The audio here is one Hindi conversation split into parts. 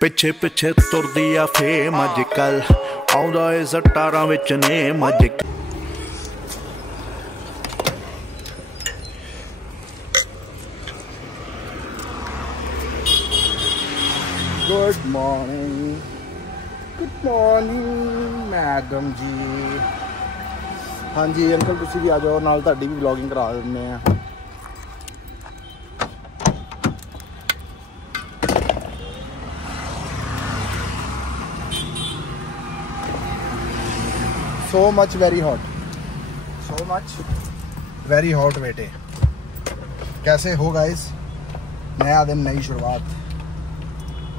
ਪਿੱਛੇ ਪਿੱਛੇ ਤੁਰਦੀ ਆ ਫੇਮ ਅੱਜ ਕੱਲ ਆਉਂਦਾ ਏ ਸਟਾਰਾਂ ਵਿੱਚ ਨੇਮ ਅੱਜ गुड मॉर्निंग मैडम जी। हाँ जी अंकल तुसी भी आ जाओ नाल तुहाडी भी व्लॉगिंग करा दिंदे आ। सो मच वेरी हॉट बेटे। कैसे हो गाइस? नया दिन नई शुरुआत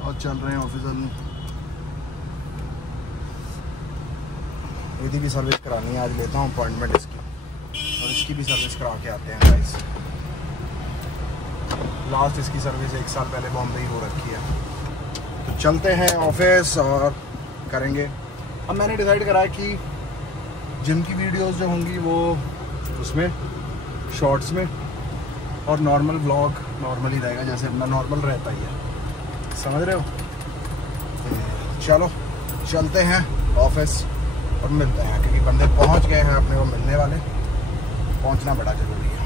और चल रहे हैं ऑफिस। यदि भी सर्विस करानी है आज लेता हूँ अपॉइंटमेंट इसकी और इसकी भी सर्विस करा के आते हैं गाइस। लास्ट इसकी सर्विस 1 साल पहले बॉम्बे ही हो रखी है। तो चलते हैं ऑफिस और करेंगे। अब मैंने डिसाइड करा है कि जिम की वीडियोस जो होंगी वो उसमें शॉर्ट्स में और नॉर्मल व्लॉग नॉर्मल ही रहेगा जैसे अपना नॉर्मल रहता ही है, समझ रहे हो? चलो चलते हैं ऑफिस और मिलते हैं क्योंकि बंदे पहुंच गए हैं अपने को मिलने वाले। पहुंचना बड़ा जरूरी है।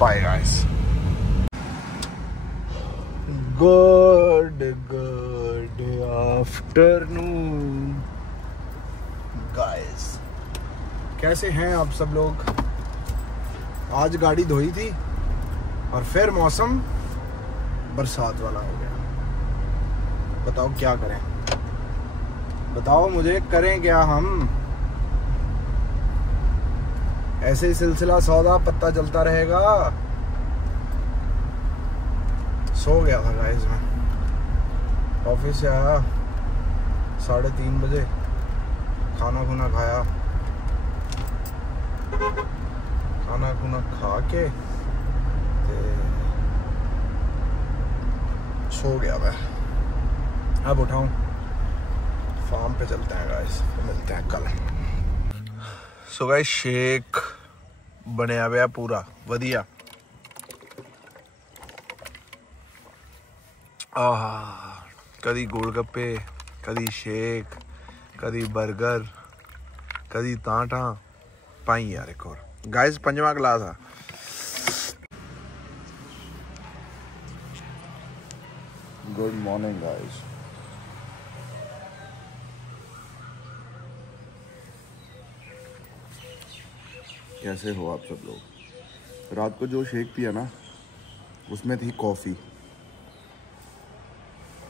Bye guys. Good afternoon guys. कैसे हैं आप सब लोग? आज गाड़ी धोई थी और फिर मौसम बरसात वाला हो गया। बताओ क्या करें? बताओ मुझे, करें क्या हम? ऐसे ही सिलसिला सौदा पत्ता चलता रहेगा। सो गया था गाइस मैं। ऑफिस से आया 3:30 बजे, खाना खुना खाया, खाना खुना खा के सो गया मैं। अब उठाऊं, फार्म पे चलते हैं गाइस, मिलते हैं कल। सो गाइस शेक बनया हुआ पूरा वधिया। कदी गोलगप्पे, कदी शेक, कदी बर्गर, कदी तांटा पाई यार। एक और गाइस 5वां गिलास आ। Good morning guys. कैसे हो आप सब लोग? रात को जो शेक पिया ना उसमें थी कॉफ़ी,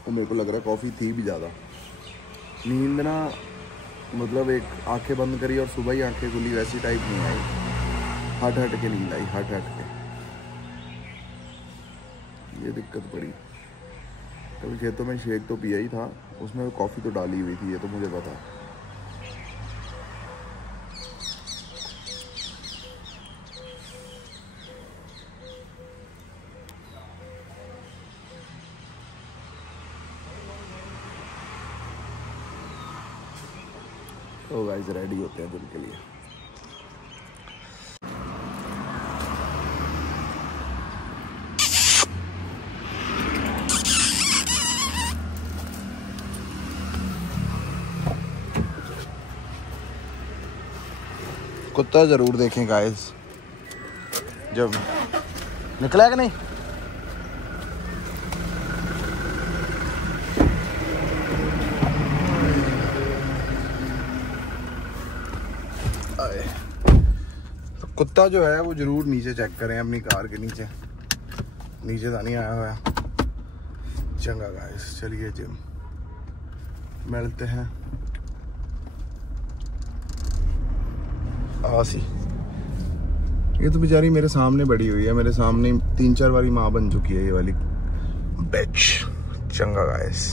तो मेरे को लग रहा है कॉफ़ी थी भी ज़्यादा। नींद ना मतलब एक आंखें बंद करी और सुबह ही आंखें खुली वैसी टाइप नहीं आई। हट के नींद आई, हट के। ये दिक्कत पड़ी। कल खेतों में शेक तो पिया ही था, उसमें कॉफ़ी तो डाली हुई थी, ये तो मुझे पता। तो गाइस रेडी होते हैं दिन के लिए। कुत्ता जरूर देखें गाइस जब निकला कि नहीं। तो कुत्ता जो है वो जरूर नीचे चेक करें अपनी कार के नीचे तो नहीं आया हुआ। चंगा गाइस चलिए जिम मिलते हैं। आसी ये तो बेचारी मेरे सामने बड़ी हुई है, मेरे सामने 3-4 बारी माँ बन चुकी है ये वाली बैच। चंगा guys.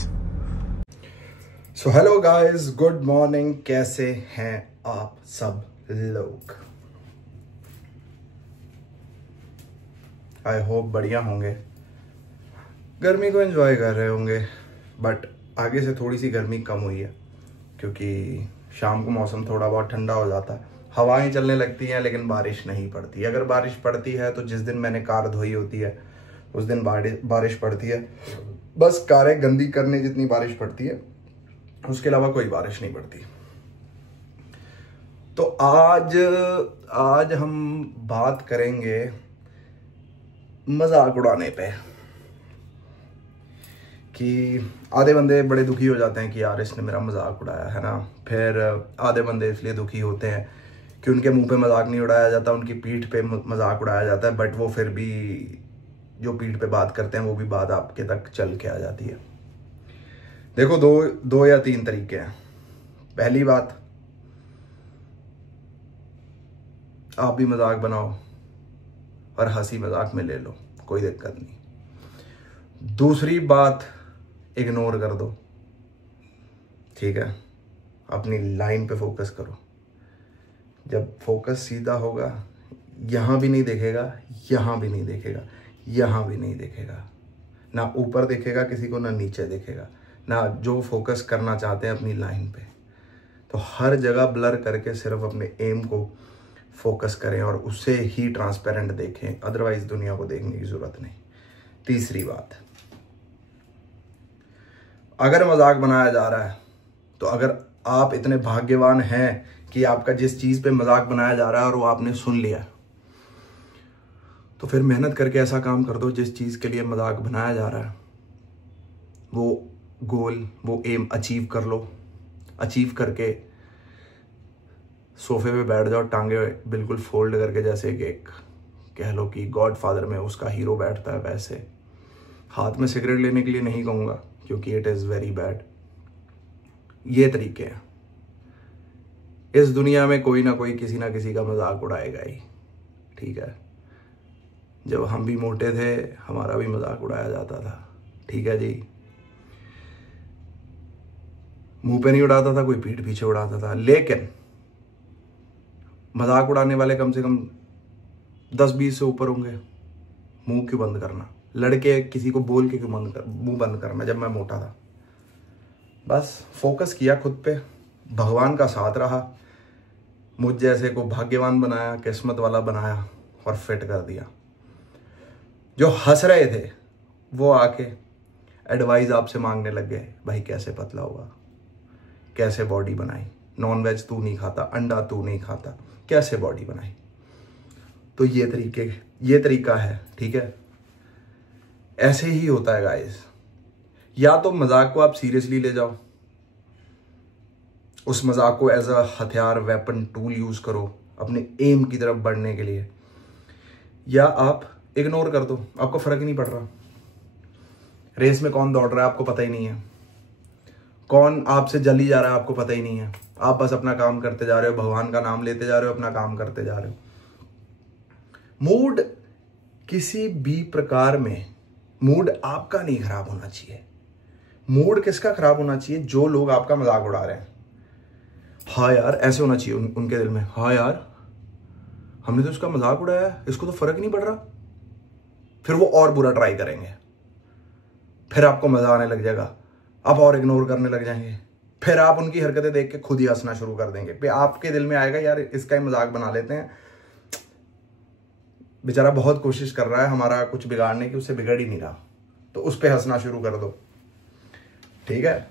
So hello guys, good morning. कैसे हैं आप सब लोग? आई होप बढ़िया होंगे, गर्मी को एंजॉय कर रहे होंगे। बट आगे से थोड़ी सी गर्मी कम हुई है क्योंकि शाम को मौसम थोड़ा बहुत ठंडा हो जाता है, हवाएं चलने लगती हैं, लेकिन बारिश नहीं पड़ती। अगर बारिश पड़ती है तो जिस दिन मैंने कार धोई होती है उस दिन बारिश पड़ती है, बस कारें गंदी करने जितनी बारिश पड़ती है, उसके अलावा कोई बारिश नहीं पड़ती। तो आज हम बात करेंगे मजाक उड़ाने पे, कि आधे बंदे बड़े दुखी हो जाते हैं कि यार इसने मेरा मजाक उड़ाया है ना, फिर आधे बंदे इसलिए दुखी होते हैं कि उनके मुंह पे मजाक नहीं उड़ाया जाता, उनकी पीठ पे मजाक उड़ाया जाता है, बट वो फिर भी जो पीठ पे बात करते हैं वो भी बात आपके तक चल के आ जाती है। देखो, दो या तीन तरीके हैं। पहली बात, आप भी मजाक बनाओ और हंसी मजाक में ले लो, कोई दिक्कत नहीं। दूसरी बात, इग्नोर कर दो, ठीक है, अपनी लाइन पे फोकस करो। जब फोकस सीधा होगा, यहां भी नहीं देखेगा, यहां भी नहीं देखेगा, यहां भी नहीं देखेगा, ना ऊपर देखेगा किसी को, ना नीचे देखेगा, ना जो फोकस करना चाहते हैं अपनी लाइन पे। तो हर जगह ब्लर करके सिर्फ अपने एम को फोकस करें और उससे ही ट्रांसपेरेंट देखें, अदरवाइज दुनिया को देखने की जरूरत नहीं। तीसरी बात, अगर मजाक बनाया जा रहा है, तो अगर आप इतने भाग्यवान हैं कि आपका जिस चीज पे मजाक बनाया जा रहा है और वो आपने सुन लिया, तो फिर मेहनत करके ऐसा काम कर दो जिस चीज के लिए मजाक बनाया जा रहा है, वो गोल, वो एम अचीव कर लो। अचीव करके सोफे पे बैठ जाओ, टांगे बिल्कुल फोल्ड करके, जैसे एक कह लो कि गॉडफादर में उसका हीरो बैठता है वैसे। हाथ में सिगरेट लेने के लिए नहीं कहूंगा, क्योंकि इट इज वेरी बैड। ये तरीके हैं। इस दुनिया में कोई ना कोई किसी ना किसी का मजाक उड़ाएगा ही, ठीक है। जब हम भी मोटे थे, हमारा भी मजाक उड़ाया जाता था, ठीक है जी। मुंह पे नहीं उड़ाता था कोई, पीठ पीछे उड़ाता था, लेकिन मजाक उड़ाने वाले कम से कम 10-20 से ऊपर होंगे। मुंह क्यों बंद करना, लड़के किसी को बोल के क्यों मुंह बंद करना। जब मैं मोटा था, बस फोकस किया खुद पे, भगवान का साथ रहा, मुझ जैसे को भाग्यवान बनाया, किस्मत वाला बनाया और फिट कर दिया। जो हंस रहे थे वो आके एडवाइस आपसे मांगने लग गए, भाई कैसे पतला हुआ, कैसे बॉडी बनाई, नॉन वेज तू नहीं खाता, अंडा तू नहीं खाता, कैसे बॉडी बनाई। तो ये तरीका है, ठीक है। ऐसे ही होता है गाइस। या तो मजाक को आप सीरियसली ले जाओ, उस मजाक को एज अ हथियार, वेपन, टूल यूज करो अपने एम की तरफ बढ़ने के लिए, या आप इग्नोर कर दो, आपको फर्क ही नहीं पड़ रहा। रेस में कौन दौड़ रहा है आपको पता ही नहीं है, कौन आपसे जली जा रहा है आपको पता ही नहीं है। आप बस अपना काम करते जा रहे हो, भगवान का नाम लेते जा रहे हो, अपना काम करते जा रहे हो। मूड किसी भी प्रकार में, मूड आपका नहीं खराब होना चाहिए। मूड किसका खराब होना चाहिए? जो लोग आपका मजाक उड़ा रहे हैं। हाँ यार, ऐसे होना चाहिए उनके दिल में, हाँ यार हमने तो उसका मजाक उड़ाया, इसको तो फर्क नहीं पड़ रहा। फिर वो और बुरा ट्राई करेंगे, फिर आपको मजा आने लग जाएगा, आप और इग्नोर करने लग जाएंगे, फिर आप उनकी हरकतें देख के खुद ही हंसना शुरू कर देंगे। फिर आपके दिल में आएगा यार इसका ही मजाक बना लेते हैं, बेचारा बहुत कोशिश कर रहा है हमारा कुछ बिगाड़ने की, उससे बिगड़ ही नहीं रहा, तो उस पर हंसना शुरू कर दो, ठीक है।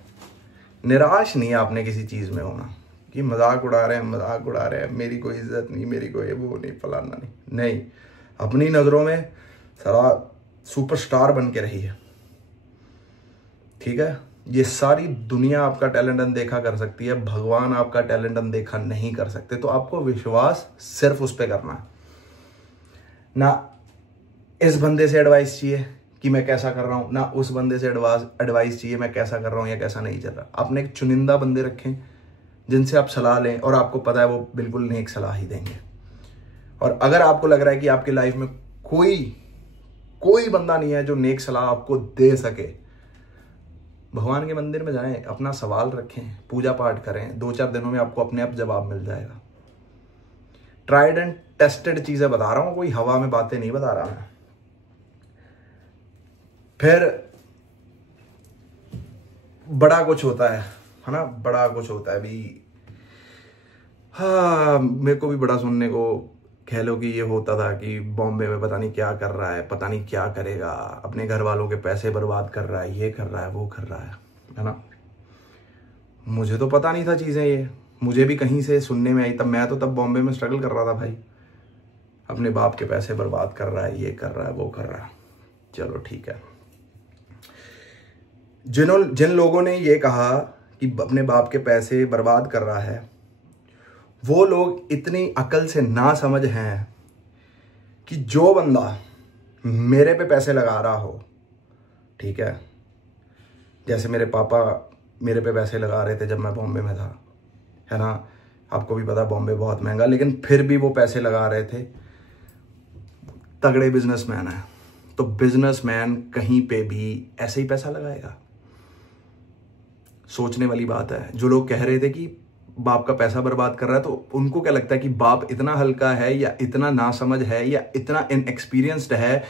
निराश नहीं आपने किसी चीज में होना कि मजाक उड़ा रहे हैं, मेरी कोई इज्जत नहीं, मेरी कोई वो नहीं, फलाना नहीं। अपनी नजरों में सारा सुपरस्टार बन के रही है, ठीक है। ये सारी दुनिया आपका टैलेंट अनदेखा कर सकती है, भगवान आपका टैलेंट अनदेखा नहीं कर सकते। तो आपको विश्वास सिर्फ उस पर करना है। ना इस बंदे से एडवाइस चाहिए कि मैं कैसा कर रहा हूं, ना उस बंदे से एडवाइस चाहिए मैं कैसा कर रहा हूं या कैसा नहीं चल रहा। आपने एक चुनिंदा बंदे रखें जिनसे आप सलाह लें और आपको पता है वो बिल्कुल नेक सलाह ही देंगे। और अगर आपको लग रहा है कि आपकी लाइफ में कोई बंदा नहीं है जो नेक सलाह आपको दे सके, भगवान के मंदिर में जाएं, अपना सवाल रखें, पूजा पाठ करें, 2-4 दिनों में आपको अपने आप जवाब मिल जाएगा। ट्राइड एंड टेस्टेड चीजें बता रहा हूं, कोई हवा में बातें नहीं बता रहा मैं। फिर बड़ा कुछ होता है ना, बड़ा कुछ होता है भी। हाँ, मेरे को भी बड़ा सुनने को कह लो कि ये होता था कि बॉम्बे में पता नहीं क्या कर रहा है, पता नहीं क्या करेगा, अपने घर वालों के पैसे बर्बाद कर रहा है, ये कर रहा है, वो कर रहा है ना। मुझे तो पता नहीं था चीज़ें, ये मुझे भी कहीं से सुनने में आई। तब बॉम्बे में स्ट्रगल कर रहा था भाई, अपने बाप के पैसे बर्बाद कर रहा है, ये कर रहा है, वो कर रहा है। चलो ठीक है। जिन लोगों ने ये कहा कि अपने बाप के पैसे बर्बाद कर रहा है, वो लोग इतनी अकल से ना समझ हैं कि जो बंदा मेरे पे पैसे लगा रहा हो, ठीक है, जैसे मेरे पापा मेरे पे पैसे लगा रहे थे जब मैं बॉम्बे में था, है ना। आपको भी पता बॉम्बे बहुत महंगा, लेकिन फिर भी वो पैसे लगा रहे थे। तगड़े बिजनेसमैन है, तो बिजनेसमैन कहीं पे भी ऐसे ही पैसा लगाएगा। सोचने वाली बात है। जो लोग कह रहे थे कि बाप का पैसा बर्बाद कर रहा है, तो उनको क्या लगता है कि बाप इतना हल्का है या इतना नासमझ है या इतना इनएक्सपीरियंस्ड है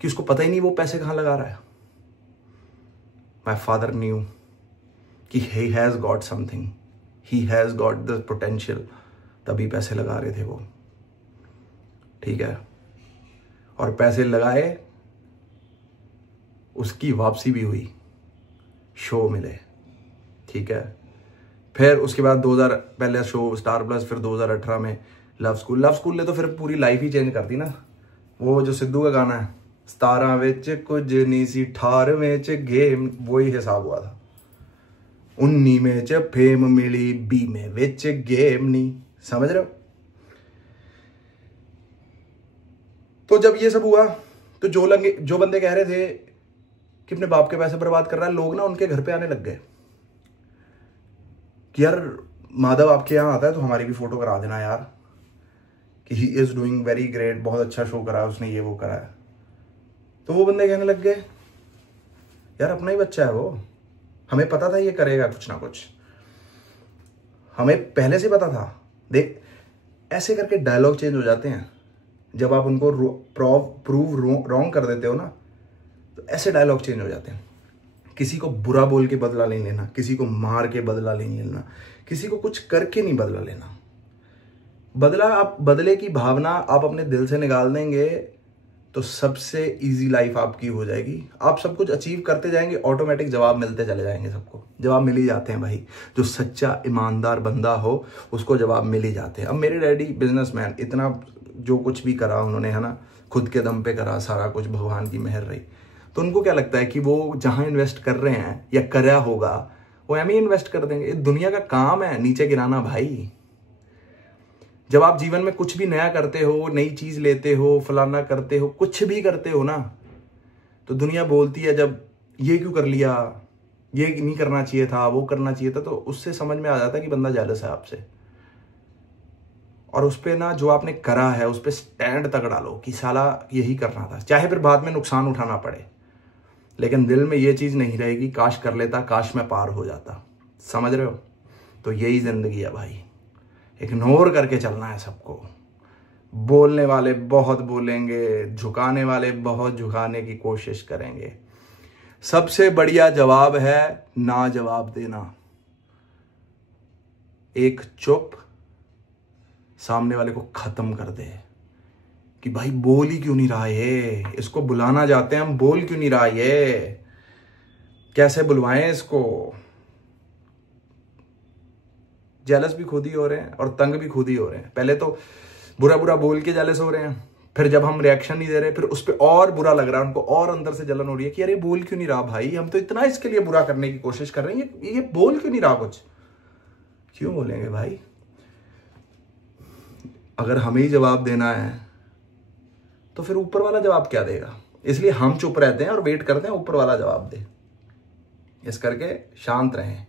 कि उसको पता ही नहीं वो पैसे कहां लगा रहा है। माय फादर न्यू कि he has got something, he has got the potential, तभी पैसे लगा रहे थे वो, ठीक है। और पैसे लगाए, उसकी वापसी भी हुई, शो मिले, ठीक है। फिर उसके बाद 2000 पहले शो स्टार प्लस, फिर 2018 में लव स्कूल ने तो फिर पूरी लाइफ ही चेंज कर दी ना। वो जो सिद्धू का गाना है, 17 विच कुछ नहीं सी 18 विच गेम, वही हिसाब हुआ था। 19 में च फेम मिली, 20 में विच गेम नहीं, समझ रहे हो। तो जब ये सब हुआ, तो जो बंदे कह रहे थे कि अपने बाप के पैसे बर्बाद कर रहा है, लोग ना उनके घर पे आने लग गए कि यार माधव आपके यहाँ आता है तो हमारी भी फोटो करा देना यार, कि he is doing very great, बहुत अच्छा शो करा है उसने, ये वो करा है। तो वो बंदे कहने लग गए यार अपना ही बच्चा है वो, हमें पता था ये करेगा कुछ ना कुछ, हमें पहले से पता था। देख, ऐसे करके डायलॉग चेंज हो जाते हैं जब आप उनको प्रूव रॉन्ग कर देते हो ना, तो ऐसे डायलॉग चेंज हो जाते हैं। किसी को बुरा बोल के बदला नहीं लेना, किसी को मार के बदला नहीं लेना, किसी को कुछ करके नहीं बदला लेना। बदले की भावना आप अपने दिल से निकाल देंगे तो सबसे इजी लाइफ आपकी हो जाएगी। आप सब कुछ अचीव करते जाएंगे, ऑटोमेटिक जवाब मिलते चले जाएंगे। सबको जवाब मिल ही जाते हैं भाई, जो सच्चा ईमानदार बंदा हो उसको जवाब मिल ही जाते हैं। अब मेरे डैडी बिजनेसमैन, इतना जो कुछ भी करा उन्होंने, है ना, खुद के दम पे करा सारा कुछ, भगवान की मेहर रही। तो उनको क्या लगता है कि वो जहां इन्वेस्ट कर रहे हैं या करा होगा वो एम ही इन्वेस्ट कर देंगे। दुनिया का काम है नीचे गिराना भाई। जब आप जीवन में कुछ भी नया करते हो, नई चीज लेते हो, फलाना करते हो, कुछ भी करते हो ना, तो दुनिया बोलती है जब ये क्यों कर लिया, ये नहीं करना चाहिए था, वो करना चाहिए था, तो उससे समझ में आ जाता है कि बंदा जेलस है आपसे। और उस पर ना जो आपने करा है उस पर स्टैंड तक डालो कि साला यही करना था, चाहे फिर बाद में नुकसान उठाना पड़े, लेकिन दिल में ये चीज नहीं रहेगी काश कर लेता, काश मैं पार हो जाता। समझ रहे हो। तो यही जिंदगी है भाई, इग्नोर करके चलना है सबको। बोलने वाले बहुत बोलेंगे, झुकाने वाले बहुत झुकाने की कोशिश करेंगे। सबसे बढ़िया जवाब है ना जवाब देना। एक चुप सामने वाले को खत्म कर दे कि भाई बोल ही क्यों नहीं रहा ये, इसको बुलाना चाहते हैं हम, बोल क्यों नहीं रहा ये, कैसे बुलवाएं इसको। जेलस भी खुद ही हो रहे हैं और तंग भी खुद ही हो रहे हैं। पहले तो बुरा बुरा बोल के जेलस हो रहे हैं, फिर जब हम रिएक्शन नहीं दे रहे फिर उस पर और बुरा लग रहा है उनको, और अंदर से जलन हो रही है कि अरे बोल क्यों नहीं रहा भाई, हम तो इतना इसके लिए बुरा करने की कोशिश कर रहे हैं, ये बोल क्यों नहीं रहा कुछ। क्यों बोलेंगे भाई, अगर हमें ही जवाब देना है तो फिर ऊपर वाला जवाब क्या देगा। इसलिए हम चुप रहते हैं और वेट करते हैं ऊपर वाला जवाब दे। इस करके शांत रहें।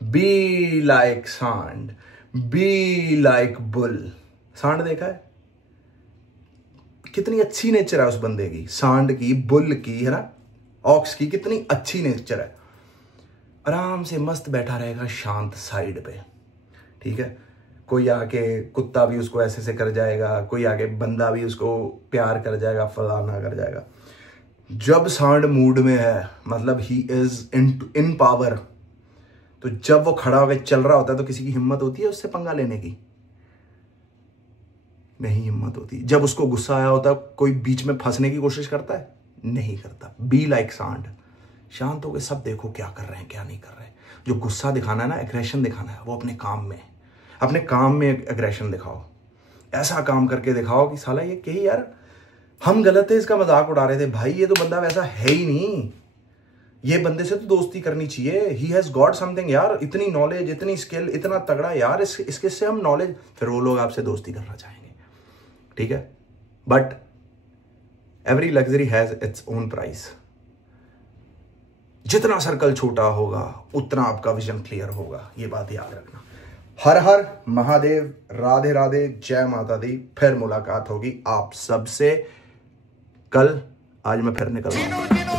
बी लाइक सांड, बी लाइक बुल। सांड देखा है कितनी अच्छी नेचर है उस बंदे की, सांड की, बुल की, है ना, ऑक्स की, कितनी अच्छी नेचर है। आराम से मस्त बैठा रहेगा शांत साइड पे, ठीक है। कोई आके कुत्ता भी उसको ऐसे से कर जाएगा, कोई आके बंदा भी उसको प्यार कर जाएगा, फलाना कर जाएगा। जब सांड मूड में है, मतलब ही इज इन पावर, तो जब वो खड़ा होकर चल रहा होता है तो किसी की हिम्मत होती है उससे पंगा लेने की। नहीं हिम्मत होती। जब उसको गुस्सा आया होता कोई बीच में फंसने की कोशिश करता है? नहीं करता। बी लाइक सांड, शांत होकर सब देखो क्या कर रहे हैं क्या नहीं कर रहे हैं। जो गुस्सा दिखाना है ना, एग्रेशन दिखाना है, वो अपने काम में एग्रेशन दिखाओ। ऐसा काम करके दिखाओ कि साला ये कही यार हम गलत है, इसका मजाक उड़ा रहे थे। भाई ये तो बंदा वैसा है ही नहीं, ये बंदे से तो दोस्ती करनी चाहिए। ही हैज गॉट समथिंग यार, इतनी नॉलेज, इतनी स्किल, इतना तगड़ा यार, इसके से हम नॉलेज, फिर वो लोग आपसे दोस्ती करना चाहेंगे, ठीक है। But every luxury has its own price. जितना सर्कल छोटा होगा उतना आपका विजन क्लियर होगा, ये बात याद रखना। हर हर महादेव, राधे राधे, जय माता दी। फिर मुलाकात होगी आप सबसे कल। आज मैं फिर निकल रहा हूं।